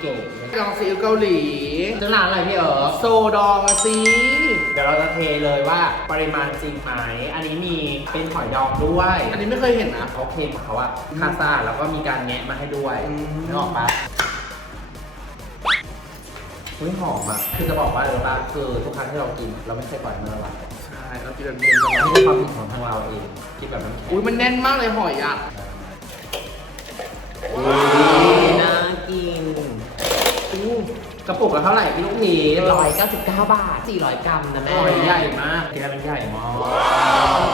เก๋ๆลองซีอิ๊วเกาหลีซื้อร้านอะไรพี่เอ๋อโซดองอะซีเดี๋ยวเราจะเทเลยว่าปริมาณจริงไหมอันนี้มีเป็นหอยดองด้วย อันนี้ไม่เคยเห็นนะเขาเค็มของเขาอะคาซาแล้วก็มีการแงะมาให้ด้วยอืมนึกออกปะอุ้ยหอมอะคือจะบอกว่าอะไรรู้ปะคือทุกครั้งที่เรากิน เราไม่เคยปล่อยมันละลายใช่เรากินแบบเย็นตลอไม่ดใช่ความผิดของทางเราเองกินแบบน้ำแข็งอุ้ยมันแน่นมากเลยหอยอะอุ้ยน่ากินอู้ กระปุกละเท่าไหร่พี่ลูกหมีร้อยเก้าสิบเก้าบาทสี่ร้อยกรัมนะแม่ หอยใหญ่มากแกมันใหญ่มาก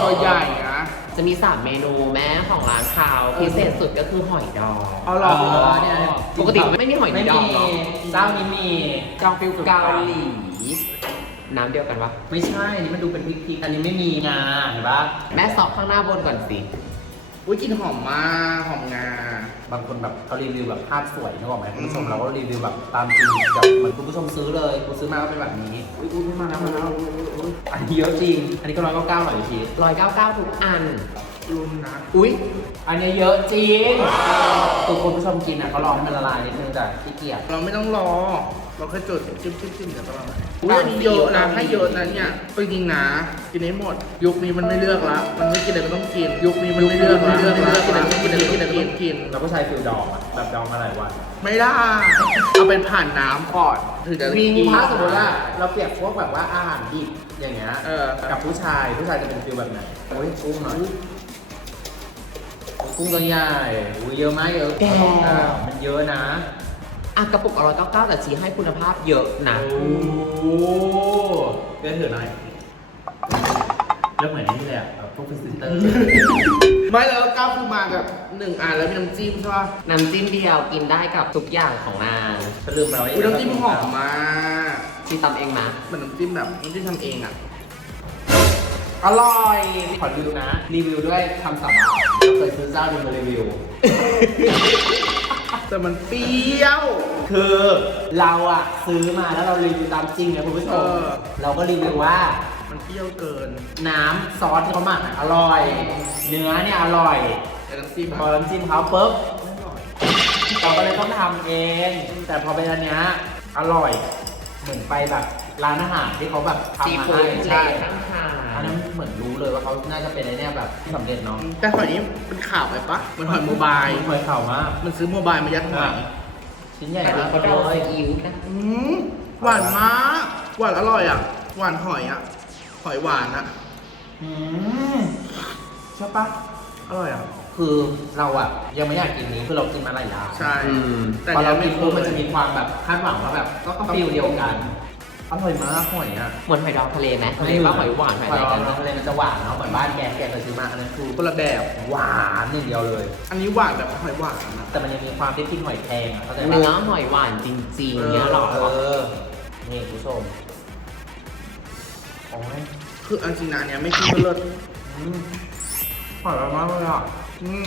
ตัวใหญ่นะจะมี 3 เมนูแม่ของร้านเขาพิเศษสุดก็คือหอยดองเอาหรอเนี่ยปกติไม่มีหอยไม่ดองมีเหรอเจ้านี้มีจองฟิลเกาหลีน้ำเดียวกันปะไม่ใช่ อันนี้มันดูเป็นพริกๆอันนี้ไม่มีงาเห็นปะแม่ซอกข้างหน้าบนก่อนสิ อุ้ยกลินหอมมากหอมงา บางคนแบบเขารีวิวแบบภาพสวยนึกออกไหมคุณผู้ชมอืมเราก็รีวิวแบบตามจริงแบบเหมือนคุณผู้ชมซื้อเลยกูซื้อมาก็เป็นแบบนี้อุ้ยอุ้ยไม่มาแล้วมาแล้วอุ๊ยอันนี้เยอะจริง อันนี้ก็ร้อยเก้าเก้าหน่อยทีร้อยเก้าเก้าทุกอันรุนนะอุ้ยอันนี้เยอะจริงตัวคุณผู้ชมกินอะก็รอให้มันละลายนิดนึงแต่ขี้เกียจเราไม่ต้องรอ เราแค่จดจิ้มจิ้มจิ้มเดี๋ยวก็ละลายอุ้ยอันนี้เยอะนะให้เยอะนะเนี่ยจริงๆนะกินให้หมด ยุคนี้มันไม่เลือกละมันไม่กินอะไรก็ต้องกิน ยุคนี้มันไม่เลือกละเลือกละกินอะไรก็ต้องกินอะไรก็ต้องกินกิน เราก็ใช้ฟิลดองอะแบบดองมาหลายวัน ไม่ได้เอาเป็นผ่านน้ำก่อนถึงจะมีกิน ถ้าสมมติว่าเราเปรียบพวกแบบว่าอาหารดิบอย่างเงี้ยเออ กับผู้ชายผู้ชายจะเป็นฟิลแบบไหนโอ้ยกุ้งหน่อยกุ้งตัวใหญ่อุ้ยเยอะมากเยอะแก อ่ามันเยอะนะ อะกระปุกร้อยเก้าเก้าแต่ชี้ให้คุณภาพเยอะนะ โอ้เดี๋ยวถือหน่อยเริ่มเหมือนนี่เลยอะแบบพวกพรีเซนเตอร์ ไม่แล้วก้าวคือมากับหนึ่งอันแล้วมีน้ำจิ้มใช่ป่ะน้ำจิ้มเดียวกินได้กับทุกอย่างของนางก็ลืมไปว่าอุ้ยน้ำจิ้มหอมมากที่ตำเองมาเหมือนน้ำจิ้มแบบน้ำจิ้มทำเองอะ อร่อย ขอรีวิวนะ รีวิวด้วยคำสาบานเราเคยซื้อเจ้าหนึงมารีวิว แต่มันเปรี้ยว คือเราอะซื้อมาแล้วเรารีวิวตามจริงนะคุณผู้ชเอมอเราก็รีวิวว่า มันเปรี้ยวเกินน้ำซอสที่เขาหมักอะอร่อย เนื้อเนี่ยอร่อย แต่น้ำจิ้มพออะน้ำจิ้มเขาปุ๊บไม่อร่อยเราก็เลยต้องทำเอง แต่พอเป็นอันเนี้ยอร่อย เหมือนไปแบบร้านอาหารที่เขาแบบทำซีมาฟู้ให้ดใช่ ข้างทาง อันนั้นเหมือนรู้เลยว่าเขาน่าจะเป็นไอ้เนี่ยแบบสำเร็จเนาะแต่หอยนี้มันข่าวไปปะมันหอยโมบาย หอยเข่ามากมันซื้อโมบายมายัดหอยชิ้นใหญ่แต่มากเขาดองซีอิ๊วนะอืมหวานมากหวานอร่อยอะ หวานหอยอะ หอยหวานอะอืมใช่ปะอร่อยอะ คือเราอะยังไม่อยากกินนี้คือเรากินมาหลายร้านใช่ อืมแต่พอเนี้เรายกิไม่นเคปุ๊บยมันจะมีความแบบคาดหวังว่าแบบก็ต้องฟิลเดียวกัน อร่อยมากหอยอะเหมือนหอยดองทะเลไหมไม่ว่าหอยหวานหอยหอะอยไรดอกังนทะเลมันจะหวานเนาะเหมือนบ้านแกแกเคยซื้อมาอันนั้นคือคนละแบบหวานอย่างเดียวเลย อันนี้หวานแบบหอยหวานอะแต่มันยังมีความที่กินหอยแครงอะเข้าใจปะเนื้อหอยหวานจริงๆเนี่ยหรอเออนี่คุณผู้ชมโอ้ยคืออันจริงนะอันเนี้ยไม่คิดว่าเลิศอืมหอยมากเลยอะอืม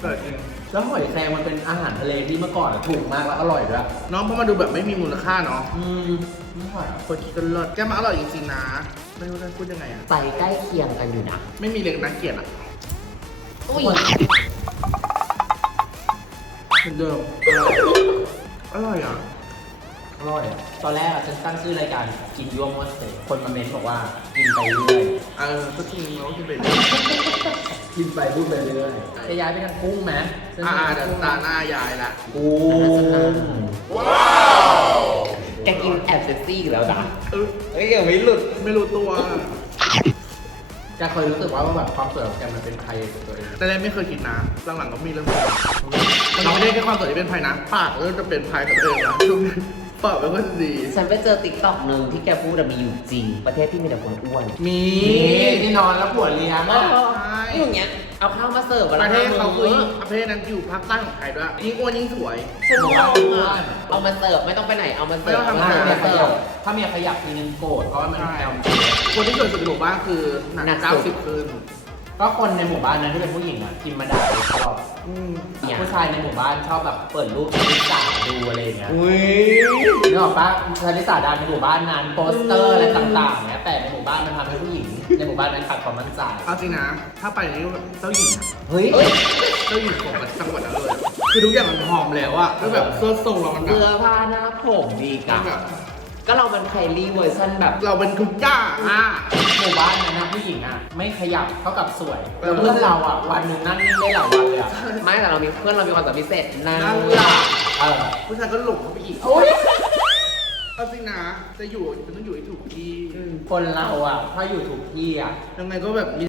เลิศจริงแล้วหอยแครงมันเป็นอาหารทะเลที่เมื่อก่อนอะถูกมากแล้วอร่อยด้วยน้องเพราะมาดูแบบไม่มีมูลค่าเนาะ อืม ไม่หอยอะคนคิดก็เลิศแกมาอร่อยจริงๆนะ ไม่รู้จะพูดยังไงอะใจใกล้เคียงกันอยู่นะไม่มีเล็กนักเกลียดอะอุ้ยเหมือนเดิมอร่อยอะอร่อยอะตอนแรกอะฉันตั้งชื่อรายการกินยั่วมอสเตย์คนมาเม้นบอกว่ากินไปเรื่อยเออก็จริงเราก็กินไปเรื่อยกินไปพูดไปเรื่อยจะย้ายไปทางกุ้งไหมอ่าเดี๋ยวตาหน้ายายละ กุ้ง แกกินแอบเซ็กซี่อีกแล้วนะเออเฮ้ยยังไม่หลุด ไม่รู้ตัวจะเคยรู้สึกว่าแบบความสวยของแกมันเป็นใครกับตัวเอง แต่แรกไม่เคยกินนะหลังๆก็มีเรื่องมันไม่ได้แค่ความสวยที่เป็นภัยนะ ปากเริ่มจะเป็นภัยกับตัวเองละ ปากไม่ค่อยดี ฉันไปเจอติ๊กต็อกหนึ่งที่แกพูดอะมีอยู่จริง ประเทศที่มีแต่คนอ้วน มีนี่ที่นอนแล้วปวดเลี้ยงอะใช่อย่างเงี้ย เอาข้าวมาเสิร์ฟประเทศเขาคือประเทศนั้นอยู่ภาคใต้ของไทยด้วยยิ่งอ้วนยิ่งสวย ฉันงงอะเอามาเสิร์ฟไม่ต้องไปไหน เอามาเสิร์ฟไม่ต้องทำถ้างานเมียมาขเสิยัร์บฟถ้าเมียขยับทีนึงโกรธเพราะว่ามันแอมคนที่สวยสุดในหมู่บ้านคือหนักหนักสุด เก้าสิบคืน ก็คนในหมู่บ้านนั้นที่เป็นผู้หญิงอะกินมาด่าเลยตลอดอืมผู้ชายในหมู่บ้านชอบแบบเปิดรูปชลิสาดูอะไรอย่างเงี้ยอุ้ยนึกออกปะชลิสาดาในหมู่บ้านนั้นโปสเตอร์อะไรต่างๆเนี่ยแต่ในหมู่บ้านมันทำให้ผู้หญิง ในหมู่บ้านนั้นขาดความมั่นใจเอาจริงนะ ถ้าไปนี่เจ้าหญิงอะเฮ้ยเจ้าหญิงของจังหวัดนั้นเลย คือทุกอย่างมันพร้อมแล้วอะแล้วแบบเสื้อทรงเรามันแบเสื้อบผ้าหน้าผมดีกัมันนแบบ ก็เราเป็นไคลี่เวอร์ชันแบบ เราเป็นทุกอย่างอะหมู่บ้านนั้นนะผู้หญิงอะ ไม่ขยับเท่ากับสวยเออ แล้วเพื่อนเราอะวันหนึ่งนั่งนิ่งได้หลายวันเลยอะไม่แต่เรามีเพื่อนเรามีความสามารถพิเศษนั่งนั่งหลับเออผู้ชายก็หลงเข้าไปอีกโอ้ยเอาจริงนะจะอยู่มันต้องอยู่ให้ถูกที่คนเราอะถ้าอยู่ถูกที่อะยังไงก็แบบมี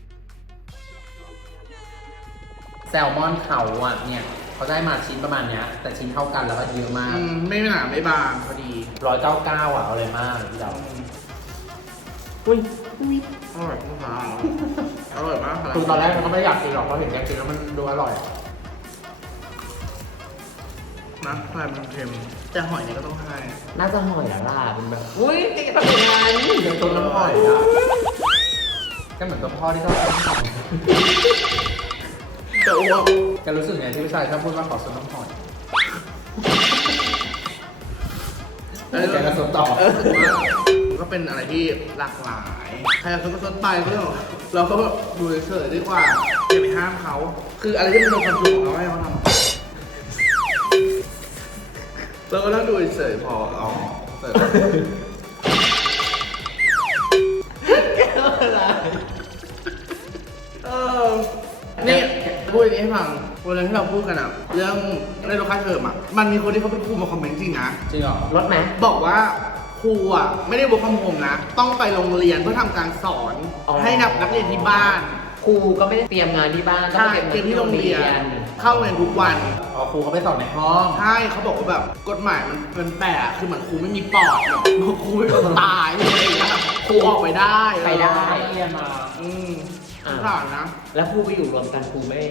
แซลมอนเขาอะเนี่ย เขาได้มาชิ้นประมาณเนี้ย แต่ชิ้นเท่ากันแล้วก็เยอะมากอืมไม่หนาไม่บางพอดีร้อยเก้าเก้าอะเอาเลยมากพี่เราอุ้ยอร่อยมากอร่อยมากคือตอนแรกมันก็ไม่อยากกินหรอกเพราะเห็นแกกินแล้วมันดูอร่อย นะปลายมันเค็มแต่หอยเนี่ยก็ต้องให้น่าจะหอยละล่ะเป็นแบบอุ้ยเด็กทำอย่างนั้นเดี๋ยวต้นน้ำหอยอะก็เหมือนตัวพ่อที่ชอบกินน้ำหอย แต่อ้วกแกรู้สึกไงที่ผู้ชายชอบพูดว่าขอซดน้ำหอยแล้วแกก็ซดต่อเออมันก็เป็นอะไรที่หลากหลายใครอยากสนก็สนไปก็เรื่องของเราก็แบบดูเฉยๆดีกว่าอย่าไปห้ามเขา คืออะไรที่มันเป็นความสุขของเราให้เขาทำเราก็ต้องดูเฉยๆพออ๋อเสร็จเออนี่ พูดอันนี้ให้ฟังวันนั้นที่เราพูดกันอะเรื่องเรื่องโลค่าเทอมอะมันมีคนที่เขาเป็นครูมาคอมเมนต์จริงนะ จริงเหรอรถไหมบอกว่าครูอะไม่ได้บุกคำโฮมนะ ต้องไปโรงเรียนเพื่อทำการสอน อ๋อ ให้กับนักเรียนที่บ้านครูก็ไม่ได้เตรียมงานที่บ้านต้องใช่ไปเตรียมที่โรงเรียน เข้าโรงเรียนทุกวัน อ๋อครูเขาไปสอนในห้อง ใช่เขาบอกว่าแบบกฎหมายมันมันแปลกคือเหมือนครูไม่มีปอดแบบครูไม่มีตายอะไรอย่างเงี้ยครูออกไปได้ไปได้ เรียนมา อืม อ่าผ่านนะ แล้วครูไปอยู่รวมกันครูไม่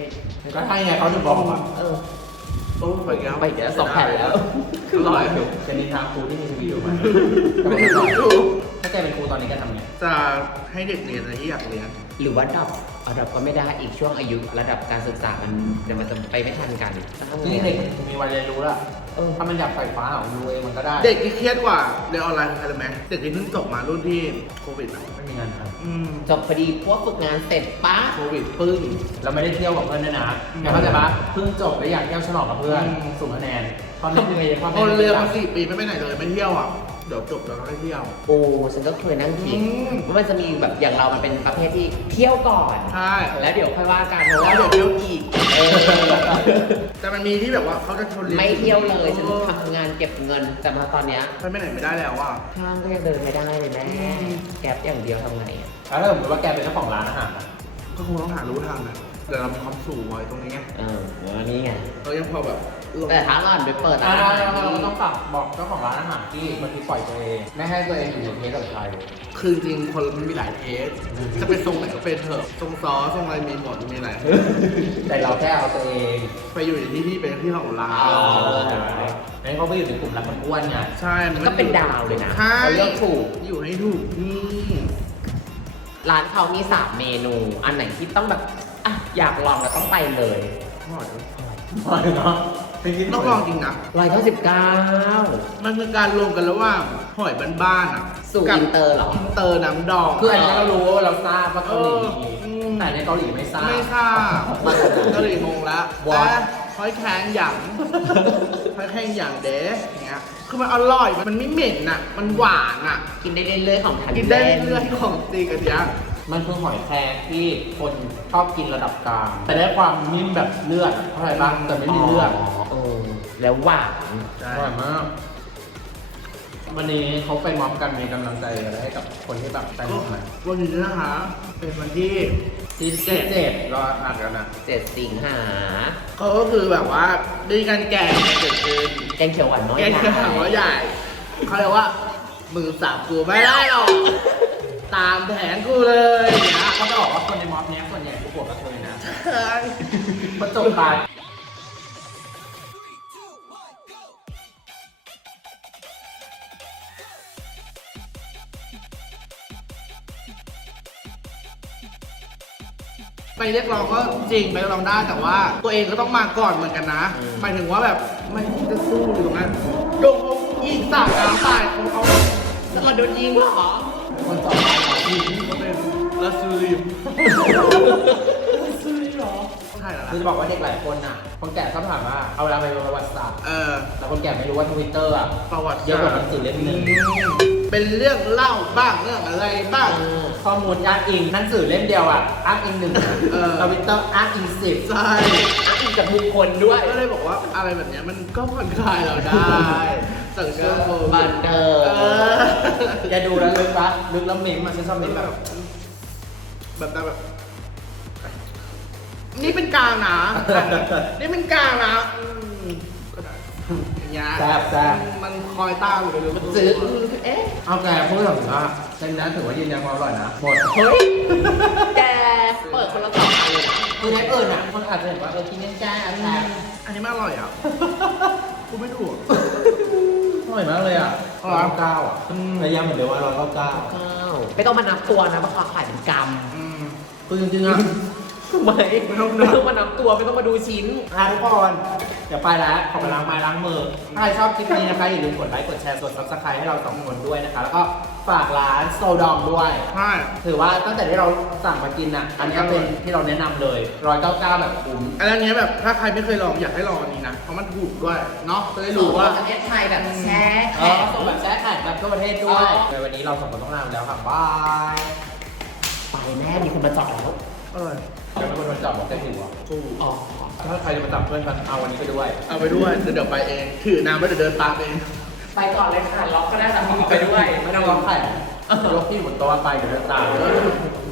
ก็ใช่ไงเขาถึงบอกอะเออโอ้ไปแล้วไปอีกแล้วสองแผ่นแล้วอร่อยเป็นนิทานครูที่มีชีวิตอยู่ไหมไม่รู้ถ้าแกเป็นครูตอนนี้แกทำไง จะให้เด็กเรียนอะไรที่อยากเรียน หรือว่าดับเอาดับก็ไม่ได้อีกช่วงอายุ ระดับการศึกษามันเดี๋ยวมันจะไปไม่ทันกันจริงๆเด็กมีวัยเรียนรู้ละ เออ ถ้ามันอยากไฟฟ้าของดูเองมันก็ได้เด็กที่เครียดกว่าเรียนออนไลน์คือใครรู้ไหมเด็กที่เพิ่งจบมารุ่นที่โควิดอะไม่มีงานทอืม จบพอดีพวกฝึกงานเสร็จป๊ะโควิดปึ้งำเราไม่ได้เที่ยวกับเพื่อนด้วยนะอืมแกเข้าใจปะเพิ่งจบแล้วอยากเที่ยวฉลองกับเพื่อนอืม สูงคะแนนตอนนี้คือมีพ่อพแม่อเรียนมาสี่ปีไม่ไปไหนเลยไม่เที่ยวอะ เดี๋ยวจบแล้วก็ได้เที่ยว โอ้ฉันก็เคยนั่งคิดอืม ว่ามันจะมีแบบอย่างเรามันเป็นประเภทที่เที่ยวก่อน ใช่แล้วเดี๋ยวค่อยว่ากันเพราะแล้ว่าวเดี๋ยวเที่ยวอีก เออแต่มันมีที่แบบว่าเขาจะชวนเรียนไม่เที่ยวเลยฉันทำงานเก็บเงิน แต่มาตอนเนี้ยไปไม่ไหนไม่ได้แล้วอะ ห้างก็ยังเดินไม่ได้เลยแม่อืม แก๊ปอย่างเดียวทำไงอะแล้วถ้าสมมติว่าแกเป็นเจ้าของร้านอาหารอะก็คงต้องหารู้ทางนะ แต่เรามีความสูงไว้ตรงนี้ไงเออวันนี้ไง เรายังพอแบบลงแต่ถ้าก่อนไปเปิดอ่าร้านอาหารเราก็ที่ต้องฝากบอกเจ้าของร้านอาหารที่บางทีปล่อยตัวเองไม่ให้ตัวเองอยู่ในเทสกับใครคือจริงๆคนมันมีหลายเทสจะเป็นทรงไหนก็เป็นเถอะทรงซอทรงอะไรมีหมดมีอะไรแต่เราแค่เอาตัวเอง ไปอยู่ในที่ที่เป็นที่ของเราอ๋องั้นเขาไปอยู่ในกลุ่มรักมันอ้วนไงใช่มัก็เป็นดาวเลยนะใช่เขาเลือกถูกอยู่ให้ถูกนี่ร้านเขามีสามเมนู อันไหนที่ต้องแบบ อะอยากลองแล้วต้องไปเลยอร่อยด้วยพอเนาะเป็นที่ต้องลองจริงนะร้อยเก้าสิบเก้ามันคือการรวมกันระหว่างหอยบ้านๆอะสู่กับอินเตอร์เหรออินเตอร์น้ำดองคืออันนี้เรารู้ว่าเราทราบว่าเกาหลีมีเออแต่ในเกาหลีไม่ทราบไม่ทราบก็เลยงงแล้วว้าแต่หอยแครงหยังหอยแครงหยังเด้อย่างเงี้ยคือมันอร่อยมันไม่เหม็นอะ มันหวานอะ กินได้เรื่อยๆของทันกินได้เรื่อยๆของจริงอันเนี้ย มันคือหอยแครงที่คนชอบกินระดับกลาง แต่ได้ความนิ่มแบบเลือดเท่าไหร่บ้างแต่ไม่มีเลือดเออแล้วหวานใช่อร่อยมาก วันนี้เขาไปม็อบกันมีกำลังใจอะไรให้กับคนที่แบบไปม็อบไหมวันนี้นะคะ เป็นวันที่ที่เจ็ดเจ็ดเราอ่านกันนะเจ็ดสิงหาเขาก็คือแบบว่าด้วยกันแกงเกิดขึ้นแกงเขียวหวานน้อยแกงกระถางว่าใหญ่เขาเรียกว่ามือสับกูไม่ได้หรอก ตามแผนกูเลยอย่างเงี้ยเขาจะบอกว่าคนในม็อบเนี้ยส่วนใหญ่คือผัวกระเทยนะเฮ้ยประจบตายไปเรียกร้องก็จริงไปเรียกร้องได้แต่ว่าตัวเองก็ต้องมาก่อนเหมือนกันนะหมายถึงว่าแบบไม่จะสู้อยู่ตรงนั้นโดนเขายิงสาดน้ำตายเขาเขาแล้วก็โดนยิงเหรอคนจอ ดตายเหรอยิงเขาเป็นลาซูลิมใช่แล้วล่ะคือจะบอกว่าเด็กหลายคนอะ คนแก่ชอบถามว่าเอาเวลาไปประวัติศาสตร์ เออ แต่คนแก่ไม่รู้ว่าทวิตเตอร์อะประวัติเยอะกว่าหนังสือเล่มหนึ่งเป็นเรื่องเล่าบ้างเรื่องอะไรบ้าง ข้อมูลอ้างอิงหนังสือเล่มเดียวอะอ้างอิงหนึ่งเออ ทวิตเตอร์อ้างอิงสิบใช่อีกจากบุคคลด้วย ก็เลยบอกว่าอะไรแบบเนี้ยมันก็ผ่อนคลายเราได้สั่งเชื่อโควิบัดนเทิงเอออย่าดูแล้วลึกปะลึกแล้วเมมมาฉันชอบเมมแบแบบบ แบบแบบ นี่เป็นกลางนะนี่เป็นกลางนะอืมก็ได้อย่างเงี้ยแซ่บแซ่บ มันคอยตามอยู่เลยมันซื้ซื้ออเอ๊ะเอาแกพูดถึงว่าเส้นนั้นถือว่ายืนยันความอร่อยนะหมดเฮ้ยแกเปิดคนละสองอันเลยนะคือในอื่นอะคนอาจจะเห็นว่าเออกินแจ้ๆอันแซ่บอันนี้ไม่อร่อยอะกูไม่ถูก อร่อยมากเลยอะอร่อยร้อยเก้าอะแต่ยังเหมือนเดิมว่าร้อยเก้าเก้าข้าวไม่ต้องมานับตัวนะเพราะเขาขายเป็นกรัมอืมคือจริงๆอะ ไม่ไม่ต้องนับไม่ต้องมานับตัวไม่ต้องมาดูชิ้น อะทุกคนเดี๋ยวไปแล้วขอไปล้างไม้ล้างมือ ถ้าใครชอบคลิปนี้นะคะอย่าลืมกดไลค์กดแชร์กดซับสไครต์ให้เราสองคนด้วยนะคะ แล้วก็ฝากร้านโซดองด้วย ใช่ ถือว่าตั้งแต่ที่เราสั่งมากินอะ อันนี้เป็นที่เราแนะนำเลยร้อยเก้าเก้าแบบคุ้มอันนี้แบบถ้าใครไม่เคยลองอยากให้ลองอันนี้นะ เพราะมันถูกด้วยเนาะจะได้รู้ว่า ประเทศไทยแบบแช่เอแข็องส่งแบบแช่แข็งแบบทั่วประเทศด้วยอ๋อ ในวันนี้เราสองคนต้องลาไปแล้วค่ะบาย ไปแน่มีคนมาจอดแล้ว อร่อย เดี๋ยวเป็นคนมาจับบอกได้ถือว่าถูกอ๋อถ้าใครจะมาจับเพื่อนกันเอาวันนี้ไปด้วย เอาไปด้วยเดี๋ยวเดี๋ยวไปเอง ถือน้ำไปเดี๋ยวเดินตามเอง ไปก่อนเลยค่ะ ล็อกก็ได้แต่มีไปด้วย ไม่ต้องร้องไข่ยกที่อยู่บนโต๊ะไปเดี๋ยวเดินตาม